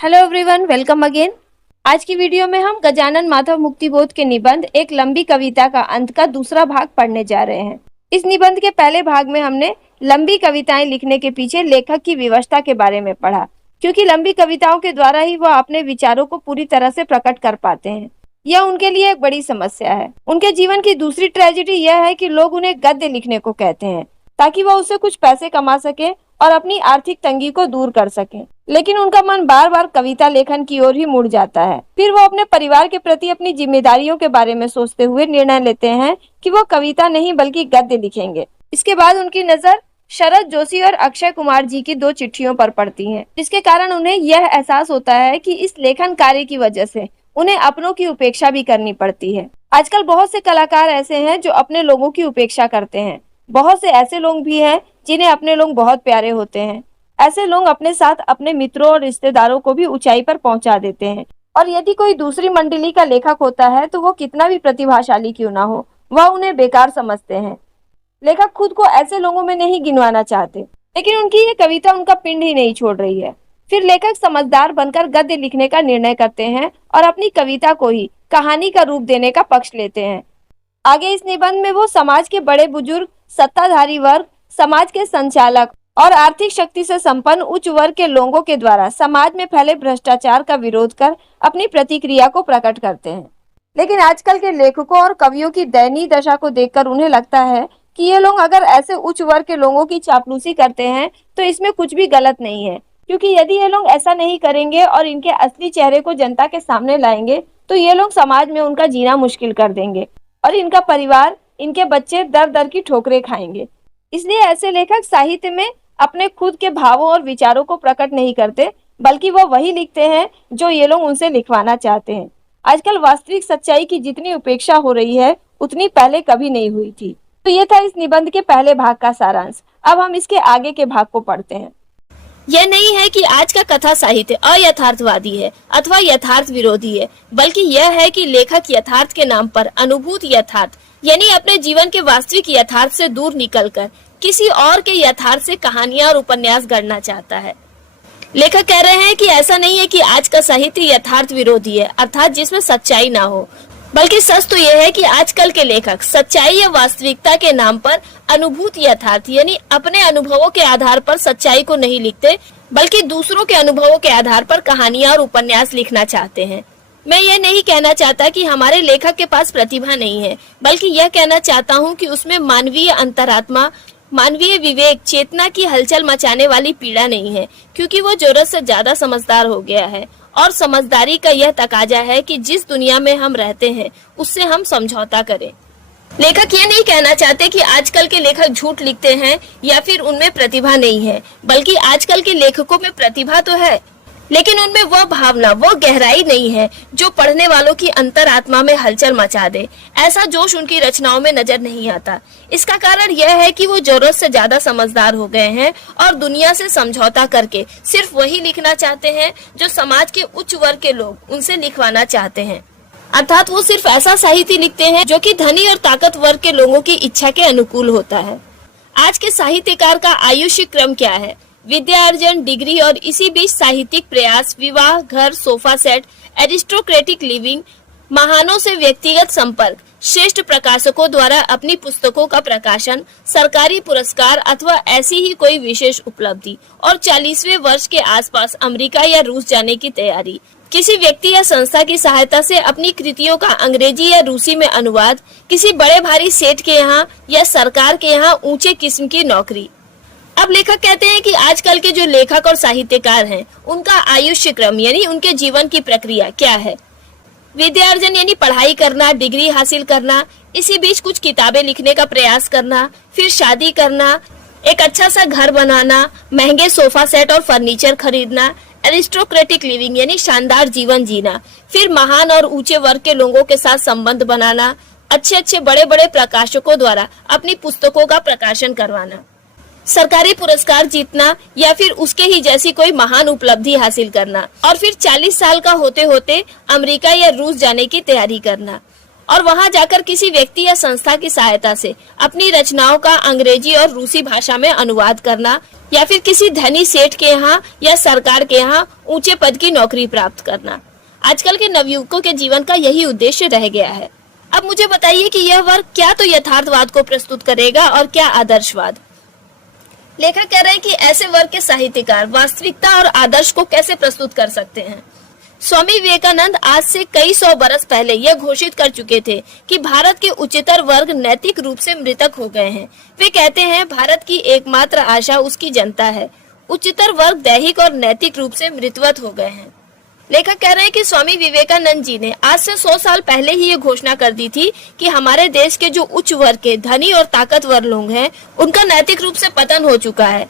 Hello everyone, welcome again. आज की video में हम गजानन माधव मुक्तिबोध के निबंध एक लंबी कविता का अंत का दूसरा भाग पढ़ने जा रहे हैं। इस निबंध के पहले भाग में हमने लंबी कविताएं लिखने के पीछे लेखक की विवशता के बारे में पढ़ा, क्योंकि लंबी कविताओं के द्वारा ही वह अपने विचारों को पूरी तरह से प्रकट कर पाते हैं। यह उनके लिए एक बड़ी समस्या है। उनके जीवन की दूसरी ट्रेजेडी यह है कि लोग उन्हें गद्य लिखने को कहते हैं ताकि वह उससे कुछ पैसे कमा सके और अपनी आर्थिक तंगी को दूर कर सके। लेकिन उनका मन बार बार कविता लेखन की ओर ही मुड़ जाता है। फिर वो अपने परिवार के प्रति अपनी जिम्मेदारियों के बारे में सोचते हुए निर्णय लेते हैं कि वो कविता नहीं बल्कि गद्य लिखेंगे। इसके बाद उनकी नजर शरद जोशी और अक्षय कुमार जी की 2 चिट्ठियों पर पड़ती है, जिसके कारण उन्हें यह एहसास होता है कि इस लेखन कार्य की वजह से उन्हें अपनों की उपेक्षा भी करनी पड़ती है। आजकल बहुत से कलाकार ऐसे हैं जो अपने लोगों की उपेक्षा करते हैं। बहुत से ऐसे लोग भी हैं जिन्हें अपने लोग बहुत प्यारे होते हैं। ऐसे लोग अपने साथ अपने मित्रों और रिश्तेदारों को भी ऊंचाई पर पहुंचा देते हैं। और यदि कोई दूसरी मंडली का लेखक होता है तो वो कितना भी प्रतिभाशाली क्यों ना हो, वह उन्हें बेकार समझते हैं। लेखक खुद को ऐसे लोगों में नहीं गिनवाना चाहते, लेकिन उनकी ये कविता उनका पिंड ही नहीं छोड़ रही है। फिर लेखक समझदार बनकर गद्य लिखने का निर्णय करते हैं और अपनी कविता को ही कहानी का रूप देने का पक्ष लेते हैं। आगे इस निबंध में वो समाज के बड़े बुजुर्ग, सत्ताधारी वर्ग, समाज के संचालक और आर्थिक शक्ति से संपन्न उच्च वर्ग के लोगों के द्वारा समाज में फैले भ्रष्टाचार का विरोध कर अपनी प्रतिक्रिया को प्रकट करते हैं। लेकिन आजकल के लेखकों और कवियों की दयनीय दशा को देखकर उन्हें लगता है कि ये लोग अगर ऐसे उच्च वर्ग के लोगों की चापलूसी करते हैं तो इसमें कुछ भी गलत नहीं है, क्योंकि यदि ये लोग ऐसा नहीं करेंगे और इनके असली चेहरे को जनता के सामने लाएंगे तो ये लोग समाज में उनका जीना मुश्किल कर देंगे और इनका परिवार, इनके बच्चे दर दर की ठोकरें खाएंगे। इसलिए ऐसे लेखक साहित्य में अपने खुद के भावों और विचारों को प्रकट नहीं करते, बल्कि वो वही लिखते हैं जो ये लोग उनसे लिखवाना चाहते हैं। आजकल वास्तविक सच्चाई की जितनी उपेक्षा हो रही है उतनी पहले कभी नहीं हुई थी। तो ये था इस निबंध के पहले भाग का सारांश। अब हम इसके आगे के भाग को पढ़ते हैं। यह नहीं है कि आज का कथा साहित्य अयथार्थवादी है अथवा यथार्थ विरोधी है, बल्कि यह है कि लेखक यथार्थ के नाम पर अनुभूत यथार्थ यानी अपने जीवन के वास्तविक यथार्थ से दूर निकलकर किसी और के यथार्थ से कहानियां और उपन्यास गढ़ना चाहता है। लेखक कह रहे हैं कि ऐसा नहीं है कि आज का साहित्य यथार्थ विरोधी है, अर्थात जिसमें सच्चाई ना हो, बल्कि सच तो यह है कि आजकल के लेखक सच्चाई या वास्तविकता के नाम पर अनुभूत यथार्थ यानी अपने अनुभवों के आधार पर सच्चाई को नहीं लिखते, बल्कि दूसरों के अनुभवों के आधार पर कहानियां और उपन्यास लिखना चाहते हैं। मैं यह नहीं कहना चाहता कि हमारे लेखक के पास प्रतिभा नहीं है, बल्कि यह कहना चाहता हूँ कि उसमें मानवीय अंतरात्मा, मानवीय विवेक, चेतना की हलचल मचाने वाली पीड़ा नहीं है, क्योंकि वो जरूरत से ज्यादा समझदार हो गया है। और समझदारी का यह तकाजा है कि जिस दुनिया में हम रहते हैं उससे हम समझौता करें। लेखक ये नहीं कहना चाहते कि आजकल के लेखक झूठ लिखते हैं या फिर उनमें प्रतिभा नहीं है, बल्कि आजकल के लेखकों में प्रतिभा तो है, लेकिन उनमें वह भावना, वह गहराई नहीं है जो पढ़ने वालों की अंतरात्मा में हलचल मचा दे। ऐसा जोश उनकी रचनाओं में नजर नहीं आता। इसका कारण यह है कि वो जरूरत से ज्यादा समझदार हो गए हैं और दुनिया से समझौता करके सिर्फ वही लिखना चाहते हैं जो समाज के उच्च वर्ग के लोग उनसे लिखवाना चाहते हैं। अर्थात वो सिर्फ ऐसा साहित्य लिखते हैं जो कि धनी और ताकतवर के लोगों की इच्छा के अनुकूल होता है। आज के साहित्यकार का आयुष्य क्रम क्या है? विद्या अर्जन, डिग्री और इसी बीच साहित्यिक प्रयास, विवाह, घर, सोफा सेट, एरिस्टोक्रेटिक लिविंग, महानों से व्यक्तिगत संपर्क, श्रेष्ठ प्रकाशकों द्वारा अपनी पुस्तकों का प्रकाशन, सरकारी पुरस्कार अथवा ऐसी ही कोई विशेष उपलब्धि और 40वें वर्ष के आसपास अमेरिका या रूस जाने की तैयारी, किसी व्यक्ति या संस्था की सहायता से अपनी कृतियों का अंग्रेजी या रूसी में अनुवाद, किसी बड़े भारी सेठ के यहाँ या सरकार के यहाँ ऊंचे किस्म की नौकरी। अब लेखक कहते हैं कि आजकल के जो लेखक और साहित्यकार हैं उनका आयुष्य क्रम यानी उनके जीवन की प्रक्रिया क्या है? विद्यार्जन यानी पढ़ाई करना, डिग्री हासिल करना, इसी बीच कुछ किताबें लिखने का प्रयास करना, फिर शादी करना, एक अच्छा सा घर बनाना, महंगे सोफा सेट और फर्नीचर खरीदना, एरिस्टोक्रेटिक लिविंग यानी शानदार जीवन जीना, फिर महान और ऊंचे वर्ग के लोगों के साथ संबंध बनाना, अच्छे बड़े बड़े प्रकाशकों द्वारा अपनी पुस्तकों का प्रकाशन करवाना, सरकारी पुरस्कार जीतना या फिर उसके ही जैसी कोई महान उपलब्धि हासिल करना और फिर 40 साल का होते होते अमेरिका या रूस जाने की तैयारी करना। और वहां जाकर किसी व्यक्ति या संस्था की सहायता से अपनी रचनाओं का अंग्रेजी और रूसी भाषा में अनुवाद करना, या फिर किसी धनी सेठ के यहाँ या सरकार के यहाँ ऊंचे पद की नौकरी प्राप्त करना। आजकल के नवयुवकों के जीवन का यही उद्देश्य रह गया है। अब मुझे बताइए कि यह वर्ग क्या तो यथार्थवाद को प्रस्तुत करेगा और क्या आदर्शवाद। लेखक कह रहे हैं कि ऐसे वर्ग के साहित्यकार वास्तविकता और आदर्श को कैसे प्रस्तुत कर सकते हैं। स्वामी विवेकानंद आज से कई सौ बरस पहले यह घोषित कर चुके थे कि भारत के उच्चतर वर्ग नैतिक रूप से मृतक हो गए हैं। वे कहते हैं भारत की एकमात्र आशा उसकी जनता है। उच्चतर वर्ग दैहिक और नैतिक रूप से मृतवत हो गए हैं। लेखक कह रहे हैं कि स्वामी विवेकानंद जी ने आज से 100 साल पहले ही ये घोषणा कर दी थी कि हमारे देश के जो उच्च वर्ग के धनी और ताकतवर लोग हैं, उनका नैतिक रूप से पतन हो चुका है।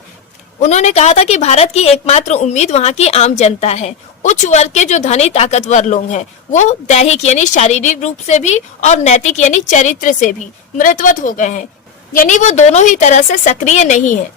उन्होंने कहा था कि भारत की एकमात्र उम्मीद वहाँ की आम जनता है। उच्च वर्ग के जो धनी ताकतवर लोग हैं, वो दैहिक यानी शारीरिक रूप से भी और नैतिक यानी चरित्र से भी मृतवत हो गए हैं, यानी वो दोनों ही तरह से सक्रिय नहीं है।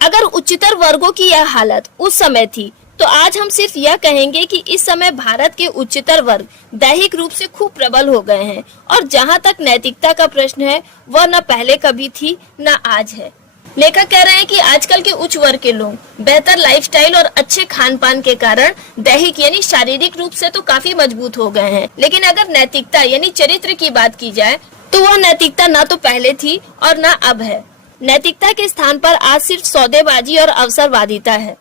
अगर उच्चतर वर्गों की यह हालत उस समय थी, तो आज हम सिर्फ यह कहेंगे कि इस समय भारत के उच्चतर वर्ग दैहिक रूप से खूब प्रबल हो गए हैं, और जहाँ तक नैतिकता का प्रश्न है, वह न पहले कभी थी न आज है। लेखक कह रहे हैं कि आजकल के उच्च वर्ग के लोग बेहतर लाइफस्टाइल और अच्छे खान पान के कारण दैहिक यानी शारीरिक रूप से तो काफी मजबूत हो गए हैं, लेकिन अगर नैतिकता यानी चरित्र की बात की जाए तो वह नैतिकता न तो पहले थी और न अब है। नैतिकता के स्थान पर आज सिर्फ सौदेबाजी और अवसरवादिता है।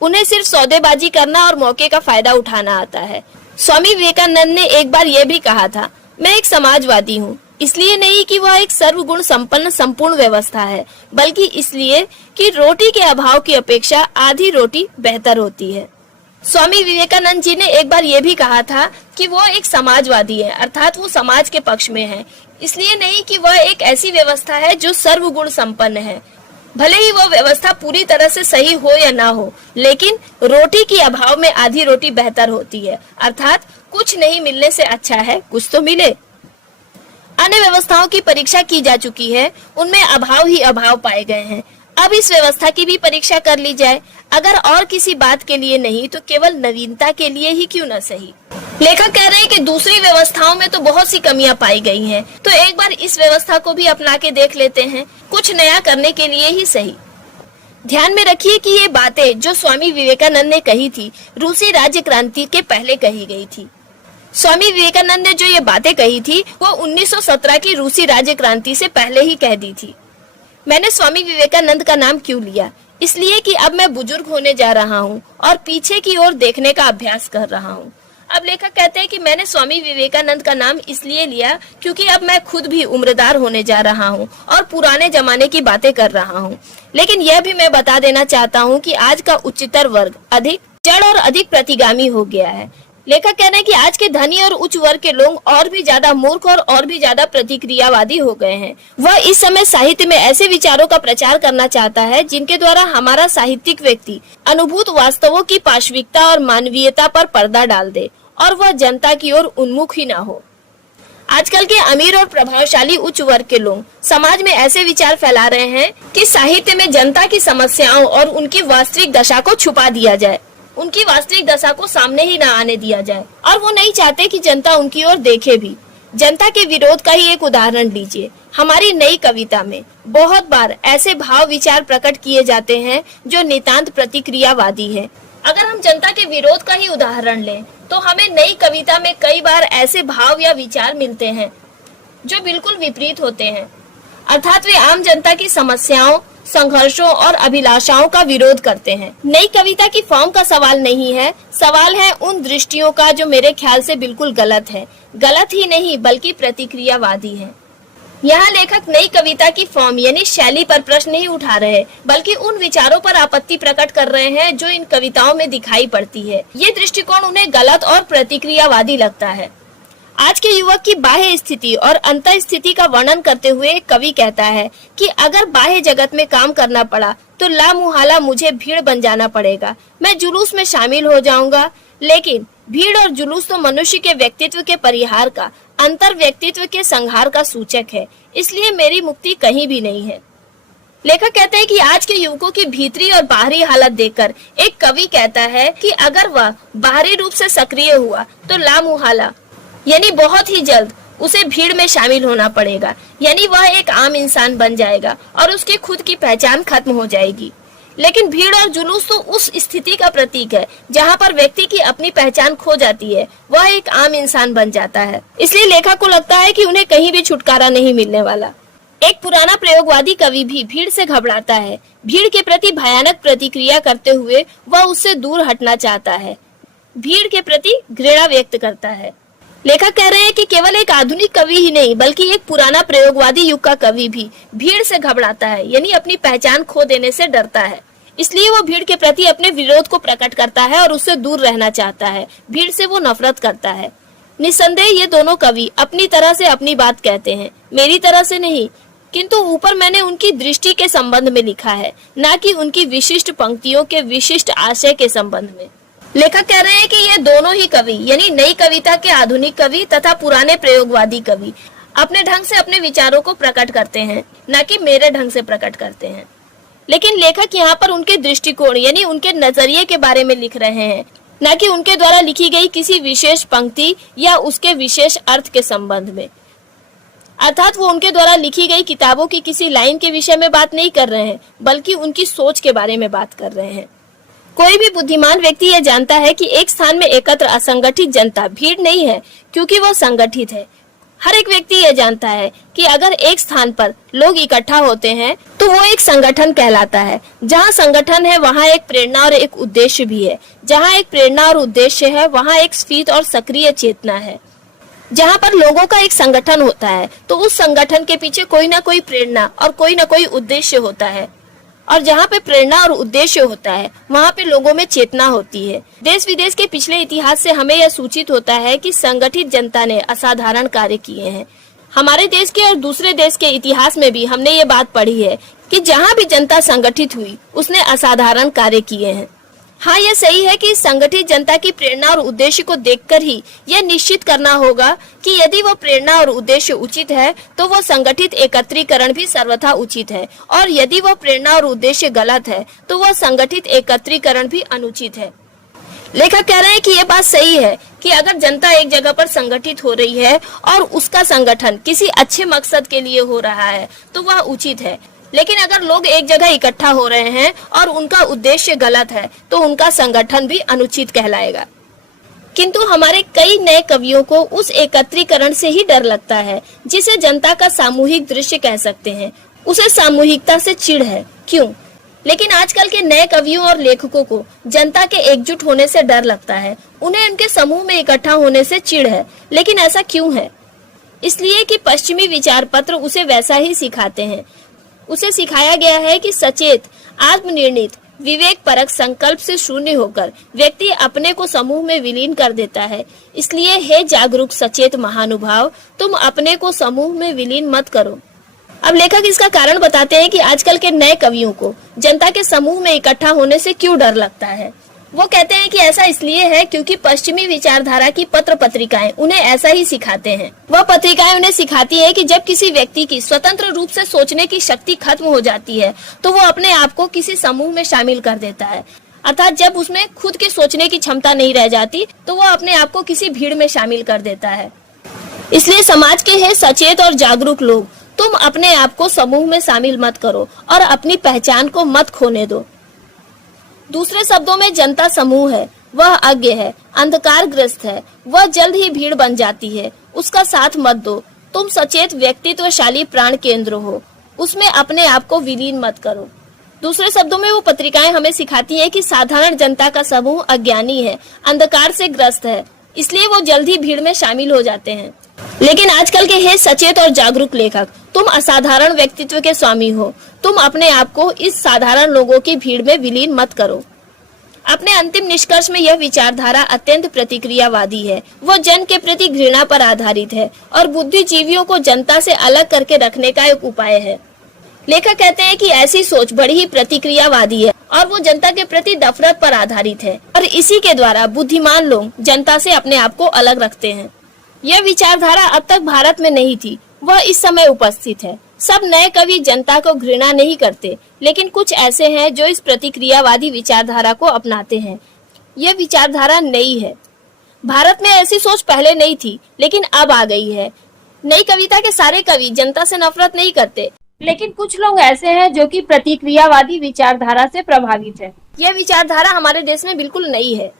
उन्हें सिर्फ सौदेबाजी करना और मौके का फायदा उठाना आता है। स्वामी विवेकानंद ने एक बार यह भी कहा था, मैं एक समाजवादी हूँ, इसलिए नहीं कि वह एक सर्वगुण संपन्न संपूर्ण व्यवस्था है, बल्कि इसलिए कि रोटी के अभाव की अपेक्षा आधी रोटी बेहतर होती है। स्वामी विवेकानंद जी ने एक बार यह भी कहा था कि वो एक समाजवादी है, अर्थात वो समाज के पक्ष में है, इसलिए नहीं कि वह एक ऐसी व्यवस्था है जो सर्वगुण संपन्न है। भले ही वो व्यवस्था पूरी तरह से सही हो या ना हो, लेकिन रोटी के अभाव में आधी रोटी बेहतर होती है, अर्थात कुछ नहीं मिलने से अच्छा है कुछ तो मिले। अन्य व्यवस्थाओं की परीक्षा की जा चुकी है, उनमें अभाव ही अभाव पाए गए हैं। अब इस व्यवस्था की भी परीक्षा कर ली जाए, अगर और किसी बात के लिए नहीं तो केवल नवीनता के लिए ही क्यों न सही। लेखक कह रहे हैं कि दूसरी व्यवस्थाओं में तो बहुत सी कमियां पाई गई हैं, तो एक बार इस व्यवस्था को भी अपना के देख लेते हैं, कुछ नया करने के लिए ही सही। ध्यान में रखिए कि ये बातें जो स्वामी विवेकानंद ने कही थी, रूसी राज्य क्रांति के पहले कही गई थी। स्वामी विवेकानंद ने जो ये बातें कही थी, वो 1917 की रूसी राज्य क्रांति से पहले ही कह दी थी। मैंने स्वामी विवेकानंद का नाम क्यों लिया? इसलिए कि अब मैं बुजुर्ग होने जा रहा हूँ और पीछे की ओर देखने का अभ्यास कर रहा हूँ। अब लेखक कहते हैं कि मैंने स्वामी विवेकानंद का नाम इसलिए लिया क्योंकि अब मैं खुद भी उम्रदार होने जा रहा हूँ और पुराने जमाने की बातें कर रहा हूँ। लेकिन यह भी मैं बता देना चाहता हूँ कि आज का उच्चतर वर्ग अधिक जड़ और अधिक प्रतिगामी हो गया है। लेखक कह रहे हैं कि आज के धनी और उच्च वर्ग के लोग और भी ज्यादा मूर्ख और भी ज्यादा प्रतिक्रियावादी हो गए हैं। वह इस समय साहित्य में ऐसे विचारों का प्रचार करना चाहता है जिनके द्वारा हमारा साहित्यिक व्यक्ति अनुभूत वास्तवों की पाशविकता और मानवीयता पर पर्दा डाल दे और वह जनता की ओर उन्मुख ही ना हो। आजकल के अमीर और प्रभावशाली उच्च वर्ग के लोग समाज में ऐसे विचार फैला रहे हैं कि साहित्य में जनता की समस्याओं और उनकी वास्तविक दशा को छुपा दिया जाए, उनकी वास्तविक दशा को सामने ही ना आने दिया जाए, और वो नहीं चाहते कि जनता उनकी ओर देखे भी। जनता के विरोध का ही एक उदाहरण लीजिए। हमारी नई कविता में बहुत बार ऐसे भाव विचार प्रकट किए जाते हैं जो नितांत प्रतिक्रियावादी है। अगर हम जनता के विरोध का ही उदाहरण लें तो हमें नई कविता में कई बार ऐसे भाव या विचार मिलते हैं जो बिल्कुल विपरीत होते हैं, अर्थात वे आम जनता की समस्याओं, संघर्षों और अभिलाषाओं का विरोध करते हैं। नई कविता की फॉर्म का सवाल नहीं है, सवाल है उन दृष्टियों का जो मेरे ख्याल से बिल्कुल गलत है। गलत ही नहीं बल्कि प्रतिक्रियावादी है। यहाँ लेखक नई कविता की फॉर्म यानी शैली पर प्रश्न नहीं उठा रहे, बल्कि उन विचारों पर आपत्ति प्रकट कर रहे हैं जो इन कविताओं में दिखाई पड़ती है। ये दृष्टिकोण उन्हें गलत और प्रतिक्रियावादी लगता है। आज के युवक की बाह्य स्थिति और अंतः स्थिति का वर्णन करते हुए एक कवि कहता है कि अगर बाह्य जगत में काम करना पड़ा तो लामुहाला मुझे भीड़ बन जाना पड़ेगा। मैं जुलूस में शामिल हो जाऊंगा, लेकिन भीड़ और जुलूस तो मनुष्य के व्यक्तित्व के परिहार का, अंतर व्यक्तित्व के संहार का सूचक है, इसलिए मेरी मुक्ति कहीं भी नहीं है। लेखक कहते हैं कि आज के युवकों की भीतरी और बाहरी हालत देखकर एक कवि कहता है कि अगर वह बाहरी रूप से सक्रिय हुआ तो लामुहाला यानी बहुत ही जल्द उसे भीड़ में शामिल होना पड़ेगा, यानी वह एक आम इंसान बन जाएगा और उसकी खुद की पहचान खत्म हो जाएगी। लेकिन भीड़ और जुलूस तो उस स्थिति का प्रतीक है जहाँ पर व्यक्ति की अपनी पहचान खो जाती है, वह एक आम इंसान बन जाता है। इसलिए लेखक को लगता है कि उन्हें कहीं भी छुटकारा नहीं मिलने वाला। एक पुराना प्रयोगवादी कवि भी भीड़ से घबराता है। भीड़ के प्रति भयानक प्रतिक्रिया करते हुए वह उससे दूर हटना चाहता है, भीड़ के प्रति घृणा व्यक्त करता है। लेखक कह रहे हैं कि केवल एक आधुनिक कवि ही नहीं बल्कि एक पुराना प्रयोगवादी युग का कवि भी भीड़ से घबराता है, यानी अपनी पहचान खो देने से डरता है। इसलिए वो भीड़ के प्रति अपने विरोध को प्रकट करता है और उससे दूर रहना चाहता है। भीड़ से वो नफरत करता है। निस्संदेह ये दोनों कवि अपनी तरह से अपनी बात कहते हैं, मेरी तरह से नहीं, किंतु ऊपर मैंने उनकी दृष्टि के संबंध में लिखा है, न कि उनकी विशिष्ट पंक्तियों के विशिष्ट आशय के संबंध में। लेखक कह रहे हैं कि ये दोनों ही कवि, यानी नई कविता के आधुनिक कवि तथा पुराने प्रयोगवादी कवि, अपने ढंग से अपने विचारों को प्रकट करते हैं, न कि मेरे ढंग से प्रकट करते हैं। लेकिन लेखक यहाँ पर उनके दृष्टिकोण यानी उनके नजरिए के बारे में लिख रहे हैं, न कि उनके द्वारा लिखी गई किसी विशेष पंक्ति या उसके विशेष अर्थ के संबंध में। अर्थात वो उनके द्वारा लिखी गई किताबों की किसी लाइन के विषय में बात नहीं कर रहे हैं, बल्कि उनकी सोच के बारे में बात कर रहे हैं। कोई भी बुद्धिमान व्यक्ति यह जानता है कि एक स्थान में एकत्र असंगठित जनता भीड़ नहीं है, क्योंकि वो संगठित है। हर एक व्यक्ति यह जानता है कि अगर एक स्थान पर लोग इकट्ठा होते हैं तो वो एक संगठन कहलाता है। जहाँ संगठन है वहाँ एक प्रेरणा और एक उद्देश्य भी है। जहाँ एक प्रेरणा और उद्देश्य है वहाँ एक स्फीत और सक्रिय चेतना है। जहाँ पर लोगों का एक संगठन होता है तो उस संगठन के पीछे कोई ना कोई प्रेरणा और कोई ना कोई उद्देश्य होता है, और जहाँ पे प्रेरणा और उद्देश्य होता है वहाँ पे लोगों में चेतना होती है। देश विदेश के पिछले इतिहास से हमें यह सूचित होता है कि संगठित जनता ने असाधारण कार्य किए हैं। हमारे देश के और दूसरे देश के इतिहास में भी हमने ये बात पढ़ी है कि जहाँ भी जनता संगठित हुई उसने असाधारण कार्य किए हैं। हाँ, यह सही है कि संगठित जनता की प्रेरणा और उद्देश्य को देखकर ही यह निश्चित करना होगा कि यदि वह प्रेरणा और उद्देश्य उचित है तो वह संगठित एकत्रीकरण भी सर्वथा उचित है, और यदि वह प्रेरणा और उद्देश्य गलत है तो वह संगठित एकत्रीकरण भी अनुचित है। लेखक कह रहे हैं कि यह बात सही है कि अगर जनता एक जगह पर संगठित हो रही है और उसका संगठन किसी अच्छे मकसद के लिए हो रहा है तो वह उचित है, लेकिन अगर लोग एक जगह इकट्ठा हो रहे हैं और उनका उद्देश्य गलत है तो उनका संगठन भी अनुचित कहलाएगा। किंतु हमारे कई नए कवियों को उस एकत्रीकरण से ही डर लगता है जिसे जनता का सामूहिक दृश्य कह सकते हैं। उसे सामूहिकता से चिढ़ है। क्यों? लेकिन आजकल के नए कवियों और लेखकों को जनता के एकजुट होने से डर लगता है। उन्हें उनके समूह में इकट्ठा होने से चिढ़ है। लेकिन ऐसा क्यों है? इसलिए कि पश्चिमी विचार पत्र उसे वैसा ही सिखाते हैं। उसे सिखाया गया है कि सचेत, आत्मनिर्णित, विवेक परक संकल्प से शून्य होकर व्यक्ति अपने को समूह में विलीन कर देता है। इसलिए हे जागरूक सचेत महानुभाव, तुम अपने को समूह में विलीन मत करो। अब लेखक इसका कारण बताते हैं कि आजकल के नए कवियों को जनता के समूह में इकट्ठा होने से क्यों डर लगता है। वो कहते हैं कि ऐसा इसलिए है क्योंकि पश्चिमी विचारधारा की पत्र पत्रिकाएं उन्हें ऐसा ही सिखाते हैं। वह पत्रिकाएं उन्हें सिखाती है कि जब किसी व्यक्ति की स्वतंत्र रूप से सोचने की शक्ति खत्म हो जाती है तो वो अपने आप को किसी समूह में शामिल कर देता है। अर्थात जब उसमें खुद के सोचने की क्षमता नहीं रह जाती तो वो अपने आप को किसी भीड़ में शामिल कर देता है। इसलिए समाज के है सचेत और जागरूक लोग, तुम अपने आप को समूह में शामिल मत करो और अपनी पहचान को मत खोने दो। दूसरे शब्दों में जनता समूह है, वह अज्ञ है, अंधकारग्रस्त है, वह जल्द ही भीड़ बन जाती है। उसका साथ मत दो। तुम सचेत व्यक्तित्वशाली प्राण केंद्र हो, उसमें अपने आप को विलीन मत करो। दूसरे शब्दों में वो पत्रिकाएं हमें सिखाती है कि साधारण जनता का समूह अज्ञानी है, अंधकार से ग्रस्त है, इसलिए वो जल्द ही भीड़ में शामिल हो जाते हैं। लेकिन आजकल के हे सचेत और जागरूक लेखक, तुम असाधारण व्यक्तित्व के स्वामी हो। तुम अपने आप को इस साधारण लोगों की भीड़ में विलीन मत करो। अपने अंतिम निष्कर्ष में यह विचारधारा अत्यंत प्रतिक्रियावादी है। वह जन के प्रति घृणा पर आधारित है और बुद्धिजीवियों को जनता से अलग करके रखने का एक उपाय है। लेखक कहते हैं कि ऐसी सोच बड़ी ही प्रतिक्रियावादी है और वो जनता के प्रति नफरत पर आधारित है, और इसी के द्वारा बुद्धिमान लोग जनता से अपने आप को अलग रखते हैं। यह विचारधारा अब तक भारत में नहीं थी, वह इस समय उपस्थित है। सब नए कवि जनता को घृणा नहीं करते, लेकिन कुछ ऐसे हैं जो इस प्रतिक्रियावादी विचारधारा को अपनाते हैं। यह विचारधारा नई है। भारत में ऐसी सोच पहले नहीं थी, लेकिन अब आ गई है। नई कविता के सारे कवि जनता से नफरत नहीं करते, लेकिन कुछ लोग ऐसे हैं जो कि प्रतिक्रियावादी विचारधारा से प्रभावित है। यह विचारधारा हमारे देश में बिल्कुल नई है।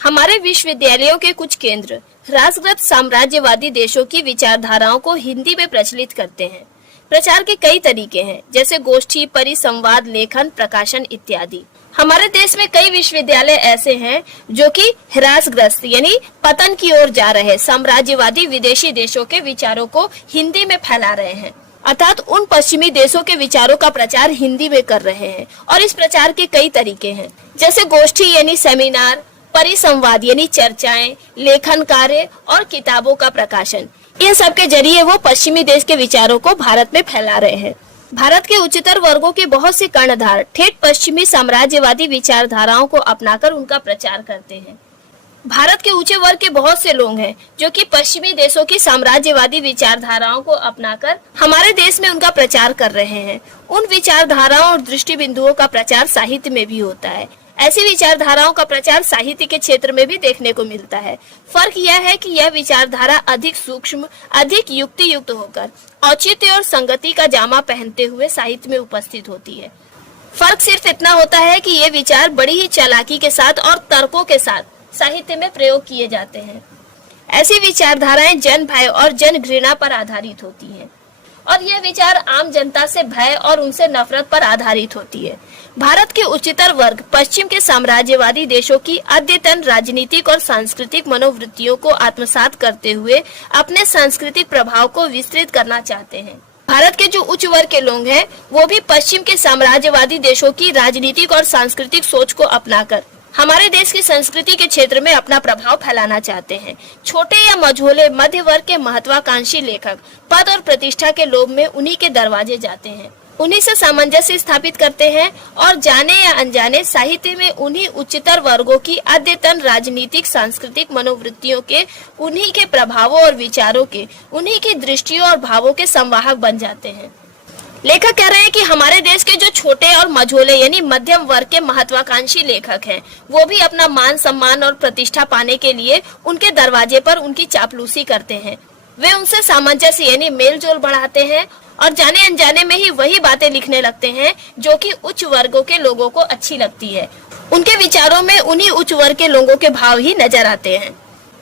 हमारे विश्वविद्यालयों के कुछ केंद्र राष्ट्रगत साम्राज्यवादी देशों की विचारधाराओं को हिंदी में प्रचलित करते हैं। प्रचार के कई तरीके हैं, जैसे गोष्ठी, परिसंवाद, लेखन, प्रकाशन इत्यादि। हमारे देश में कई विश्वविद्यालय ऐसे हैं जो कि ह्रासग्रस्त यानी पतन की ओर जा रहे साम्राज्यवादी विदेशी देशों के विचारों को हिंदी में फैला रहे हैं, अर्थात उन पश्चिमी देशों के विचारों का प्रचार हिंदी में कर रहे हैं। और इस प्रचार के कई तरीके हैं, जैसे गोष्ठी यानी सेमिनार, परिसंवाद यानी चर्चाएं, लेखन कार्य और किताबों का प्रकाशन। इन सब के जरिए वो पश्चिमी देश के विचारों को भारत में फैला रहे हैं। भारत के उच्चतर वर्गों के बहुत से कर्णधार ठेठ पश्चिमी साम्राज्यवादी विचारधाराओं को अपनाकर उनका प्रचार करते हैं। भारत के ऊंचे वर्ग के बहुत से लोग हैं जो कि पश्चिमी देशों की साम्राज्यवादी विचारधाराओं को अपनाकर हमारे देश में उनका प्रचार कर रहे हैं। उन विचारधाराओं और दृष्टि बिंदुओं का प्रचार साहित्य में भी होता है। ऐसी विचारधाराओं का प्रचार साहित्य के क्षेत्र में भी देखने को मिलता है। फर्क यह है कि यह विचारधारा अधिक सूक्ष्म, अधिक युक्ति युक्त होकर औचित्य और संगति का जामा पहनते हुए साहित्य में उपस्थित होती है। फर्क सिर्फ इतना होता है कि ये विचार बड़ी ही चालाकी के साथ और तर्कों के साथ साहित्य में प्रयोग किए जाते हैं। ऐसी विचारधाराएं जन भय और जन घृणा पर आधारित होती हैं और यह विचार आम जनता से भय और उनसे नफरत पर आधारित होती है। भारत के उच्चतर वर्ग पश्चिम के साम्राज्यवादी देशों की अद्यतन राजनीतिक और सांस्कृतिक मनोवृत्तियों को आत्मसात करते हुए अपने सांस्कृतिक प्रभाव को विस्तृत करना चाहते हैं। भारत के जो उच्च वर्ग के लोग हैं वो भी पश्चिम के साम्राज्यवादी देशों की राजनीतिक और सांस्कृतिक सोच को अपनाकर हमारे देश की संस्कृति के क्षेत्र में अपना प्रभाव फैलाना चाहते हैं। छोटे या मझोले मध्य वर्ग के महत्वाकांक्षी लेखक पद और प्रतिष्ठा के लोभ में उन्हीं के दरवाजे जाते हैं, उन्हीं से सामंजस्य स्थापित करते हैं और जाने या अनजाने साहित्य में उन्हीं उच्चतर वर्गों की अद्यतन राजनीतिक सांस्कृतिक मनोवृत्तियों के, उन्हीं के प्रभावों और विचारों के, उन्हीं की दृष्टियों और भावों के संवाहक बन जाते हैं। लेखक कह रहे हैं कि हमारे देश के जो छोटे और मझोले यानी मध्यम वर्ग के महत्वाकांक्षी लेखक हैं, वो भी अपना मान सम्मान और प्रतिष्ठा पाने के लिए उनके दरवाजे पर उनकी चापलूसी करते हैं। वे उनसे सामंजस्य यानी मेल जोल बढ़ाते हैं और जाने अनजाने में ही वही बातें लिखने लगते हैं जो कि उच्च वर्गों के लोगों को अच्छी लगती है। उनके विचारों में उन्हीं उच्च वर्ग के लोगों के भाव ही नजर आते हैं।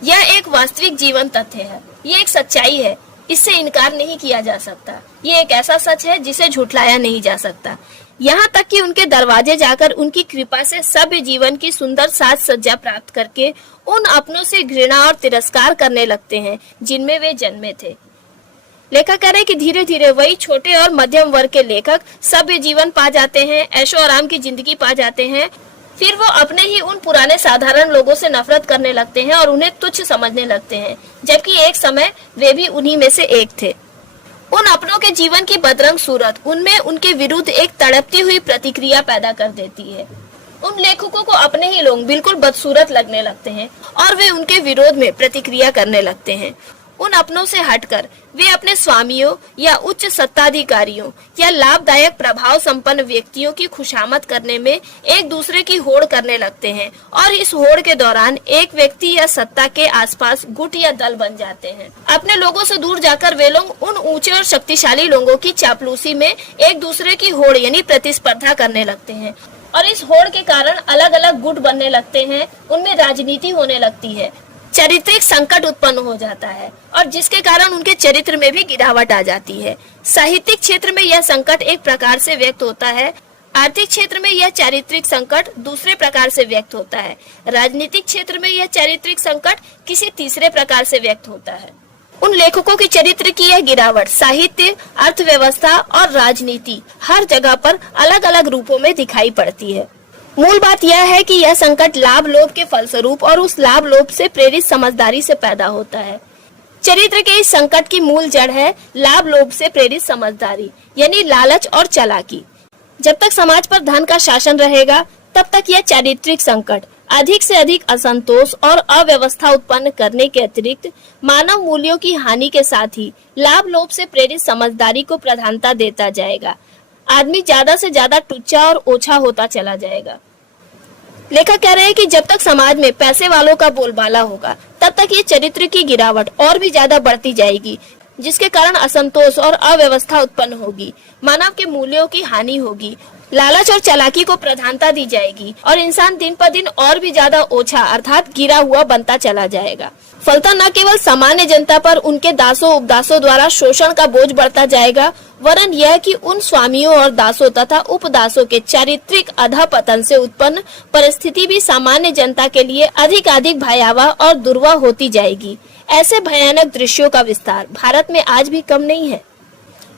यह एक वास्तविक जीवन तथ्य है, ये एक सच्चाई है, इससे इनकार नहीं किया जा सकता। ये एक ऐसा सच है जिसे झुठलाया नहीं जा सकता। यहाँ तक कि उनके दरवाजे जाकर उनकी कृपा से सभ्य जीवन की सुंदर साज सज्जा प्राप्त करके उन अपनों से घृणा और तिरस्कार करने लगते हैं जिनमें वे जन्मे थे। लेखक कह रहे हैं कि धीरे धीरे वही छोटे और मध्यम वर्ग के लेखक सभ्य जीवन पा जाते हैं, ऐशो आराम की जिंदगी पा जाते हैं। फिर वो अपने ही उन पुराने साधारण लोगों से नफरत करने लगते हैं और उन्हें तुच्छ समझने लगते हैं, जबकि एक समय वे भी उन्हीं में से एक थे। उन अपनों के जीवन की बदरंग सूरत उनमें उनके विरुद्ध एक तड़पती हुई प्रतिक्रिया पैदा कर देती है। उन लेखकों को अपने ही लोग बिल्कुल बदसूरत लगने लगते हैं और वे उनके विरोध में प्रतिक्रिया करने लगते हैं। उन अपनों से हटकर वे अपने स्वामियों या उच्च सत्ताधिकारियों या लाभदायक प्रभाव संपन्न व्यक्तियों की खुशामद करने में एक दूसरे की होड़ करने लगते हैं और इस होड़ के दौरान एक व्यक्ति या सत्ता के आसपास गुट या दल बन जाते हैं। अपने लोगों से दूर जाकर वे लोग उन ऊंचे और शक्तिशाली लोगों की चापलूसी में एक दूसरे की होड़ यानी प्रतिस्पर्धा करने लगते हैं और इस होड़ के कारण अलग अलग गुट बनने लगते हैं, उनमें राजनीति होने लगती है, चारित्रिक संकट उत्पन्न हो जाता है और जिसके कारण उनके चरित्र में भी गिरावट आ जाती है। साहित्यिक क्षेत्र में यह संकट एक प्रकार से व्यक्त होता है, आर्थिक क्षेत्र में यह चारित्रिक संकट दूसरे प्रकार से व्यक्त होता है, राजनीतिक क्षेत्र में यह चारित्रिक संकट किसी तीसरे प्रकार से व्यक्त होता है। उन लेखकों के चरित्र की यह गिरावट साहित्य, अर्थव्यवस्था और राजनीति हर जगह पर अलग अलग रूपों में दिखाई पड़ती है। मूल बात यह है कि यह संकट लाभ लोभ के फलस्वरूप और उस लाभ लोभ से प्रेरित समझदारी से पैदा होता है। चरित्र के इस संकट की मूल जड़ है लाभ लोभ से प्रेरित समझदारी यानी लालच और चालाकी। जब तक समाज पर धन का शासन रहेगा तब तक यह चारित्रिक संकट अधिक से अधिक असंतोष और अव्यवस्था उत्पन्न करने के अतिरिक्त मानव मूल्यों की हानि के साथ ही लाभ लोभ से प्रेरित समझदारी को प्रधानता देता जाएगा। आदमी ज्यादा से ज्यादा टुच्चा और ओछा होता चला जाएगा। लेखक कह रहे हैं कि जब तक समाज में पैसे वालों का बोलबाला होगा तब तक ये चरित्र की गिरावट और भी ज्यादा बढ़ती जाएगी। जिसके कारण असंतोष और अव्यवस्था उत्पन्न होगी, मानव के मूल्यों की हानि होगी, लालच और चालाकी को प्रधानता दी जाएगी और इंसान दिन पर दिन और भी ज्यादा ओछा अर्थात गिरा हुआ बनता चला जाएगा। फलतः न केवल सामान्य जनता पर उनके दासों उपदासों द्वारा शोषण का बोझ बढ़ता जाएगा, वरन यह कि उन स्वामियों और दासों तथा उपदासों के चारित्रिक अधःपतन से उत्पन्न परिस्थिति भी सामान्य जनता के लिए अधिक भयावह और दुर्वह होती जाएगी। ऐसे भयानक दृश्यों का विस्तार भारत में आज भी कम नहीं है।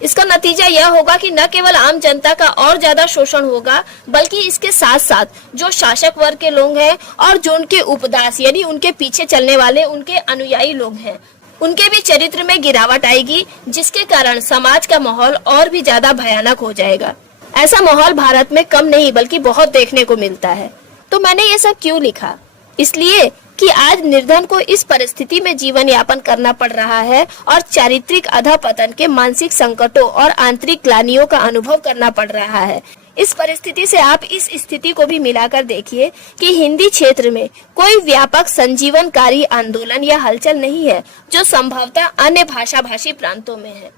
इसका नतीजा यह होगा कि न केवल आम जनता का और ज्यादा शोषण होगा, बल्कि इसके साथ साथ जो शासक वर्ग के लोग हैं और जो उनके उपदास यानी उनके पीछे चलने वाले उनके अनुयायी लोग हैं, उनके भी चरित्र में गिरावट आएगी, जिसके कारण समाज का माहौल और भी ज्यादा भयानक हो जाएगा। ऐसा माहौल भारत में कम नहीं बल्कि बहुत देखने को मिलता है। तो मैंने ये सब क्यों लिखा? इसलिए कि आज निर्धन को इस परिस्थिति में जीवन यापन करना पड़ रहा है और चारित्रिक अधःपतन के मानसिक संकटों और आंतरिक ग्लानियों का अनुभव करना पड़ रहा है। इस परिस्थिति से आप इस स्थिति को भी मिलाकर देखिए कि हिंदी क्षेत्र में कोई व्यापक संजीवनकारी आंदोलन या हलचल नहीं है, जो संभवतः अन्य भाषा भाषी प्रांतों में है।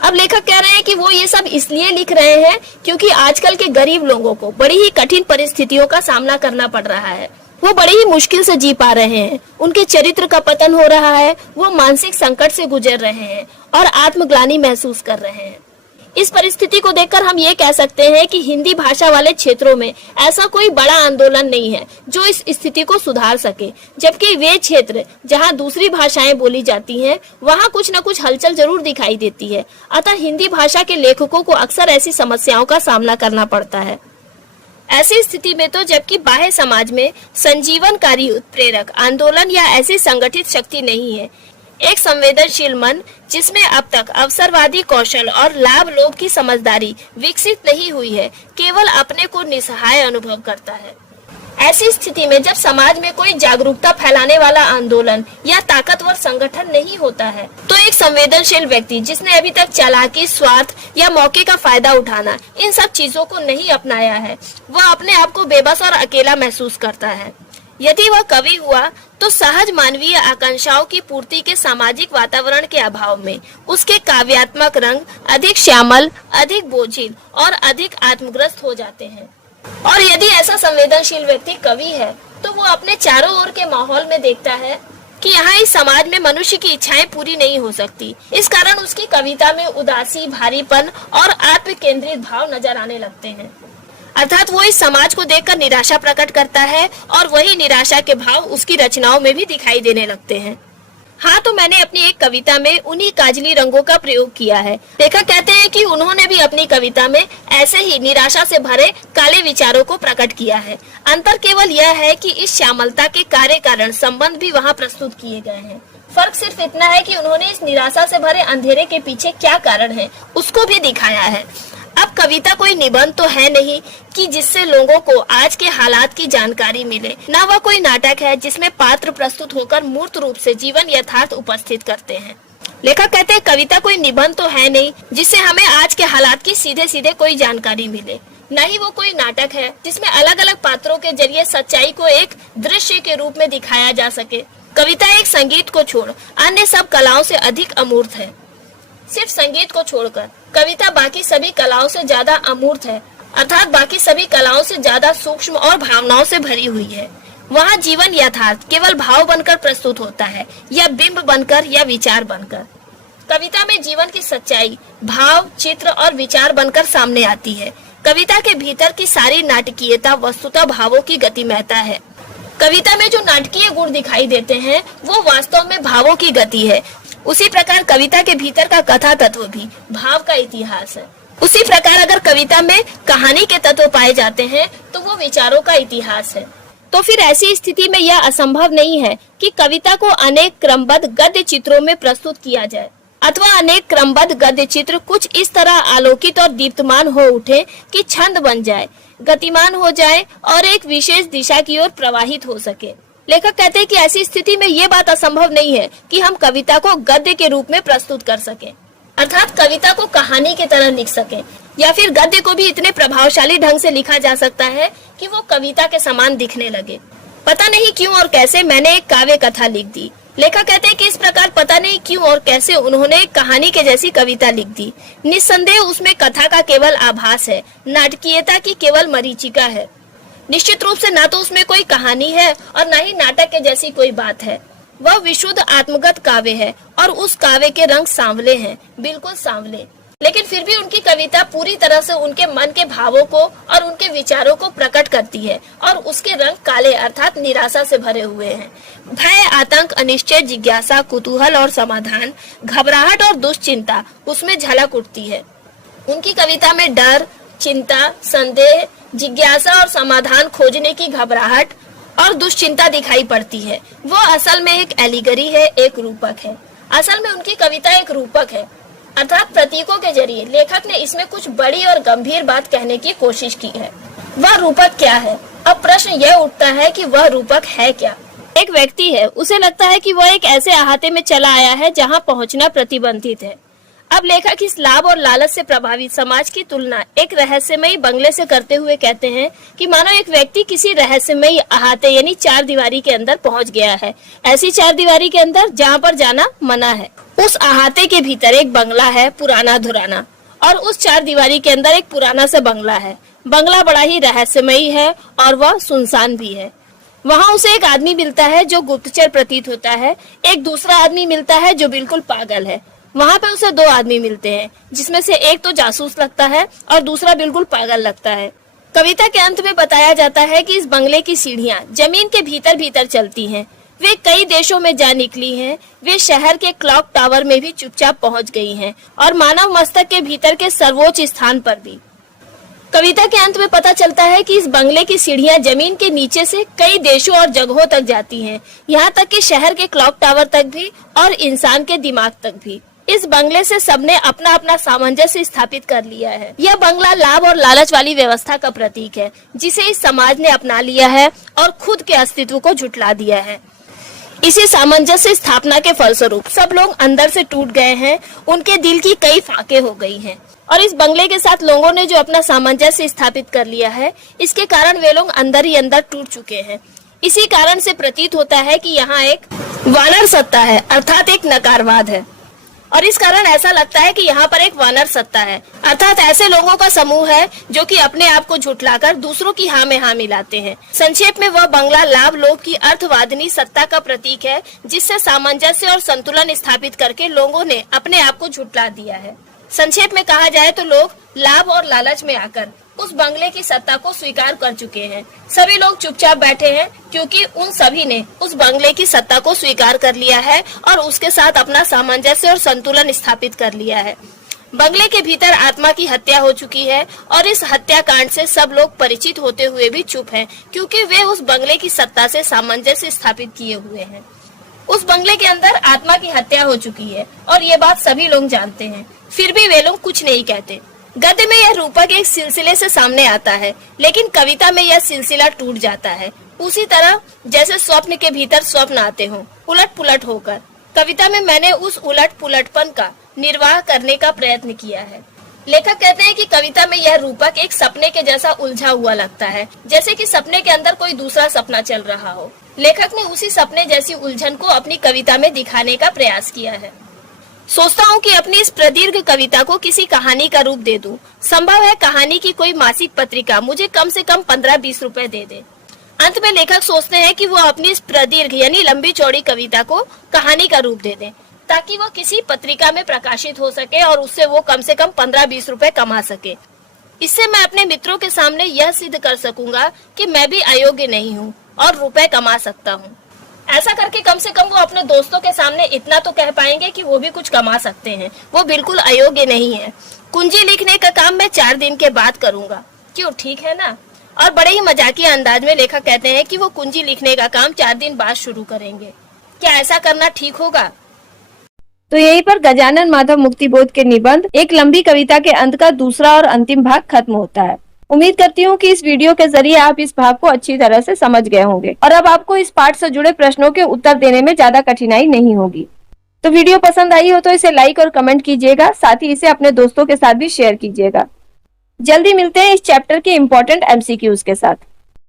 अब लेखक कह रहे हैं कि वो ये सब इसलिए लिख रहे हैं क्योंकि आजकल के गरीब लोगों को बड़ी ही कठिन परिस्थितियों का सामना करना पड़ रहा है। वो बड़ी ही मुश्किल से जी पा रहे हैं, उनके चरित्र का पतन हो रहा है, वो मानसिक संकट से गुजर रहे हैं और आत्मग्लानि महसूस कर रहे हैं। इस परिस्थिति को देखकर हम ये कह सकते हैं कि हिंदी भाषा वाले क्षेत्रों में ऐसा कोई बड़ा आंदोलन नहीं है जो इस स्थिति को सुधार सके, जबकि वे क्षेत्र जहां दूसरी भाषाएं बोली जाती हैं वहां कुछ न कुछ हलचल जरूर दिखाई देती है। अतः हिंदी भाषा के लेखकों को अक्सर ऐसी समस्याओं का सामना करना पड़ता है। ऐसी स्थिति में तो जबकि बाह्य समाज में संजीवनकारी उत्प्रेरक आंदोलन या ऐसी संगठित शक्ति नहीं है, एक संवेदनशील मन जिसमें अब तक अवसरवादी कौशल और लाभ लोभ की समझदारी विकसित नहीं हुई है, केवल अपने को निसहाय अनुभव करता है। ऐसी स्थिति में जब समाज में कोई जागरूकता फैलाने वाला आंदोलन या ताकतवर संगठन नहीं होता है, तो एक संवेदनशील व्यक्ति जिसने अभी तक चालाकी, स्वार्थ या मौके का फायदा उठाना इन सब चीजों को नहीं अपनाया है, वह अपने आप को बेबस और अकेला महसूस करता है। यदि वह कवि हुआ तो सहज मानवीय आकांक्षाओं की पूर्ति के सामाजिक वातावरण के अभाव में उसके काव्यात्मक रंग अधिक श्यामल, अधिक बोझिल और अधिक आत्मग्रस्त हो जाते हैं। और यदि ऐसा संवेदनशील व्यक्ति कवि है तो वो अपने चारों ओर के माहौल में देखता है कि यहाँ इस समाज में मनुष्य की इच्छाएं पूरी नहीं हो सकती। इस कारण उसकी कविता में उदासी, भारीपन और आत्म केंद्रित भाव नजर आने लगते हैं। अर्थात वो इस समाज को देखकर निराशा प्रकट करता है और वही निराशा के भाव उसकी रचनाओं में भी दिखाई देने लगते हैं। हाँ, तो मैंने अपनी एक कविता में उन्हीं काजली रंगों का प्रयोग किया है। लेखक कहते हैं कि उन्होंने भी अपनी कविता में ऐसे ही निराशा से भरे काले विचारों को प्रकट किया है। अंतर केवल यह है कि इस श्यामलता के कार्य कारण संबंध भी वहाँ प्रस्तुत किए गए हैं। फर्क सिर्फ इतना है कि उन्होंने इस निराशा से भरे अंधेरे के पीछे क्या कारण है उसको भी दिखाया है। अब कविता कोई निबंध तो है नहीं कि जिससे लोगों को आज के हालात की जानकारी मिले, न वह कोई नाटक है जिसमें पात्र प्रस्तुत होकर मूर्त रूप से जीवन यथार्थ उपस्थित करते हैं। लेखक कहते हैं कविता कोई निबंध तो है नहीं जिससे हमें आज के हालात की सीधे सीधे कोई जानकारी मिले, न ही वो कोई नाटक है जिसमें अलग अलग पात्रों के जरिए सच्चाई को एक दृश्य के रूप में दिखाया जा सके। कविता एक संगीत को छोड़ अन्य सब कलाओं से अधिक अमूर्त है। सिर्फ संगीत को छोड़कर कविता बाकी सभी कलाओं से ज्यादा अमूर्त है, अर्थात बाकी सभी कलाओं से ज्यादा सूक्ष्म और भावनाओं से भरी हुई है। वहाँ जीवन यथार्थ केवल भाव बनकर प्रस्तुत होता है या बिंब बनकर या विचार बनकर। कविता में जीवन की सच्चाई भाव, चित्र और विचार बनकर सामने आती है। कविता के भीतर की सारी नाटकीयता वस्तुतः भावों की गतिमयता है। कविता में जो नाटकीय गुण दिखाई देते हैं वो वास्तव में भावों की गति है। उसी प्रकार कविता के भीतर का कथा तत्व भी भाव का इतिहास है। उसी प्रकार अगर कविता में कहानी के तत्व पाए जाते हैं तो वो विचारों का इतिहास है। तो फिर ऐसी स्थिति में यह असंभव नहीं है कि कविता को अनेक क्रमबद्ध गद्य चित्रों में प्रस्तुत किया जाए अथवा अनेक क्रमबद्ध गद्य चित्र कुछ इस तरह आलोकित और दीप्तमान हो उठे कि छंद बन जाए, गतिमान हो जाए और एक विशेष दिशा की ओर प्रवाहित हो सके। लेखक कहते हैं कि ऐसी स्थिति में ये बात असंभव नहीं है कि हम कविता को गद्य के रूप में प्रस्तुत कर सकें, अर्थात कविता को कहानी की तरह लिख सकें, या फिर गद्य को भी इतने प्रभावशाली ढंग से लिखा जा सकता है कि वो कविता के समान दिखने लगे। पता नहीं क्यों और कैसे मैंने एक काव्य कथा लिख दी। लेखक कहते हैं कि इस प्रकार पता नहीं क्यों और कैसे उन्होंने एक कहानी के जैसी कविता लिख दी। निस्संदेह उसमें कथा का केवल आभास है, नाटकीयता की केवल मरीचिका है। निश्चित रूप से ना तो उसमें कोई कहानी है और ना ही नाटक के जैसी कोई बात है। वह विशुद्ध आत्मगत काव्य है और उस काव्य के रंग सांवले हैं, बिल्कुल सांवले। लेकिन फिर भी उनकी कविता पूरी तरह से उनके मन के भावों को और उनके विचारों को प्रकट करती है और उसके रंग काले अर्थात निराशा से भरे हुए हैं। भय, आतंक, अनिश्चय, जिज्ञासा, कुतूहल और समाधान, घबराहट और दुश्चिंता उसमें झलक उठती है। उनकी कविता में डर, चिंता, संदेह, जिज्ञासा और समाधान खोजने की घबराहट और दुश्चिंता दिखाई पड़ती है। वो असल में एक एलिगरी है, एक रूपक है। असल में उनकी कविता एक रूपक है, अर्थात प्रतीकों के जरिए लेखक ने इसमें कुछ बड़ी और गंभीर बात कहने की कोशिश की है। वह रूपक क्या है? अब प्रश्न यह उठता है कि वह रूपक है क्या? एक व्यक्ति है, उसे लगता है कि वह एक ऐसे अहाते में चला आया है जहां पहुंचना प्रतिबंधित है। अब लेखक इस लाभ और लालच से प्रभावित समाज की तुलना एक रहस्यमयी बंगले से करते हुए कहते हैं कि मानो एक व्यक्ति किसी रहस्यमयी अहाते यानी चार दीवारी के अंदर पहुंच गया है, ऐसी चार दीवारी के अंदर जहां पर जाना मना है। उस अहाते के भीतर एक बंगला है, पुराना धुराना, और उस चार दीवारी के अंदर एक पुराना सा बंगला है। बंगला बड़ा ही रहस्यमयी है और वह सुनसान भी है। वहाँ उसे एक आदमी मिलता है जो गुप्तचर प्रतीत होता है, एक दूसरा आदमी मिलता है जो बिल्कुल पागल है। वहाँ पे उसे दो आदमी मिलते हैं, जिसमें से एक तो जासूस लगता है और दूसरा बिल्कुल पागल लगता है। कविता के अंत में बताया जाता है कि इस बंगले की सीढ़ियाँ जमीन के भीतर भीतर चलती हैं। वे कई देशों में जा निकली हैं, वे शहर के क्लॉक टावर में भी चुपचाप पहुंच गई हैं और मानव मस्तक के भीतर के सर्वोच्च स्थान पर भी। कविता के अंत में पता चलता है कि इस बंगले की सीढ़ियां जमीन के नीचे से कई देशों और जगहों तक जाती हैं, यहाँ तक कि शहर के क्लॉक टावर तक भी और इंसान के दिमाग तक भी। इस बंगले से सबने अपना अपना सामंजस्य स्थापित कर लिया है। यह बंगला लाभ और लालच वाली व्यवस्था का प्रतीक है, जिसे इस समाज ने अपना लिया है और खुद के अस्तित्व को झुठला दिया है। इसी सामंजस्य स्थापना के फलस्वरूप सब लोग अंदर से टूट गए हैं, उनके दिल की कई फाके हो गई हैं। और इस बंगले के साथ लोगों ने जो अपना सामंजस्य स्थापित कर लिया है, इसके कारण वे लोग अंदर ही अंदर टूट चुके हैं। इसी कारण से प्रतीत होता है कि यहाँ एक वानर सत्ता है, अर्थात एक नकारवाद है। और इस कारण ऐसा लगता है कि यहाँ पर एक वानर सत्ता है, अर्थात ऐसे लोगों का समूह है जो कि अपने आप को झुठलाकर दूसरों की हाँ में हाँ मिलाते हैं। संक्षेप में वह बंगला लाभ लोभ की अर्थवादिनी सत्ता का प्रतीक है, जिससे सामंजस्य और संतुलन स्थापित करके लोगों ने अपने आप को झुठला दिया है। संक्षेप में कहा जाए तो लोग लाभ और लालच में आकर उस बंगले की सत्ता को स्वीकार कर चुके हैं। सभी लोग चुपचाप बैठे हैं क्योंकि उन सभी ने उस बंगले की सत्ता को स्वीकार कर लिया है और उसके साथ अपना सामंजस्य और संतुलन स्थापित कर लिया है। बंगले के भीतर आत्मा की हत्या हो चुकी है और इस हत्याकांड से सब लोग परिचित होते हुए भी चुप हैं, क्योंकि वे उस बंगले की सत्ता से सामंजस्य स्थापित किए हुए हैं। उस बंगले के अंदर आत्मा की हत्या हो चुकी है और ये बात सभी लोग जानते हैं, फिर भी वे लोग कुछ नहीं कहते। गद्य में यह रूपक एक सिलसिले से सामने आता है, लेकिन कविता में यह सिलसिला टूट जाता है। उसी तरह जैसे स्वप्न के भीतर स्वप्न आते हों, उलट पुलट होकर। कविता में मैंने उस उलट पुलटपन का निर्वाह करने का प्रयत्न किया है। लेखक कहते हैं कि कविता में यह रूपक एक सपने के जैसा उलझा हुआ लगता है, जैसे कि सपने के अंदर कोई दूसरा सपना चल रहा हो। लेखक ने उसी सपने जैसी उलझन को अपनी कविता में दिखाने का प्रयास किया है। सोचता हूँ कि अपनी इस प्रदीर्घ कविता को किसी कहानी का रूप दे दूं। संभव है कहानी की कोई मासिक पत्रिका मुझे कम से कम 15-20 रुपए दे दे। अंत में लेखक सोचते हैं कि वो अपनी इस प्रदीर्घ यानी लंबी चौड़ी कविता को कहानी का रूप दे दें, ताकि वो किसी पत्रिका में प्रकाशित हो सके और उससे वो कम से कम 15-20 रुपए कमा सके। इससे मैं अपने मित्रों के सामने यह सिद्ध कर सकूंगा कि मैं भी अयोग्य नहीं हूँ और रुपए कमा सकता हूँ। ऐसा करके कम से कम वो अपने दोस्तों के सामने इतना तो कह पाएंगे कि वो भी कुछ कमा सकते हैं, वो बिल्कुल अयोग्य नहीं है। कुंजी लिखने का काम मैं 4 दिन के बाद करूंगा, क्यों, ठीक है ना? और बड़े ही मजाकिया अंदाज में लेखक कहते हैं कि वो कुंजी लिखने का काम 4 दिन बाद शुरू करेंगे। क्या ऐसा करना ठीक होगा? तो यहीं पर गजानन माधव मुक्तिबोध के निबंध एक लंबी कविता के अंत का दूसरा और अंतिम भाग खत्म होता है। उम्मीद करती हूँ कि इस वीडियो के जरिए आप इस भाग को अच्छी तरह से समझ गए होंगे और अब आपको इस पाठ से जुड़े प्रश्नों के उत्तर देने में ज्यादा कठिनाई नहीं होगी। तो वीडियो पसंद आई हो तो इसे लाइक और कमेंट कीजिएगा, साथ ही इसे अपने दोस्तों के साथ भी शेयर कीजिएगा। जल्दी मिलते हैं इस चैप्टर के इम्पोर्टेंट MCQs के साथ।